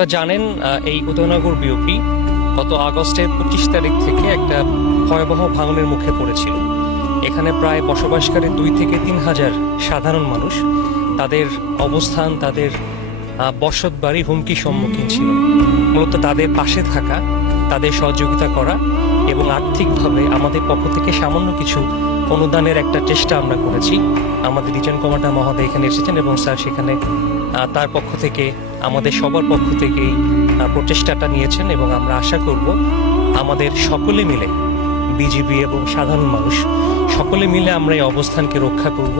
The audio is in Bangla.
আপনারা জানেন এই উদয়নগর বিওপি গত আগস্টের 25 তারিখ থেকে একটা ভয়াবহ ভাঙনের মুখে পড়েছিল। এখানে প্রায় বসবাসকারী 2 থেকে 3 হাজার সাধারণ মানুষ, তাদের অবস্থান, তাদের বসত বাড়ি হুমকির সম্মুখীন ছিল। মূলত তাদের পাশে থাকা, তাদের সহযোগিতা করা এবং আর্থিকভাবে আমাদের পক্ষ থেকে সামান্য কিছু অনুদানের একটা চেষ্টা আমরা করেছি। আমাদের রিজন কমান্ডার মহোদয় এখানে এসেছেন এবং স্যার সেখানে তার পক্ষ থেকে, আমাদের সবার পক্ষ থেকে এই প্রচেষ্টাটা নিয়েছেন এবং আমরা আশা করব আমাদের সকলে মিলে, বিজিবি এবং সাধারণ মানুষ সকলে মিলে আমরা এই অবস্থানকে রক্ষা করব।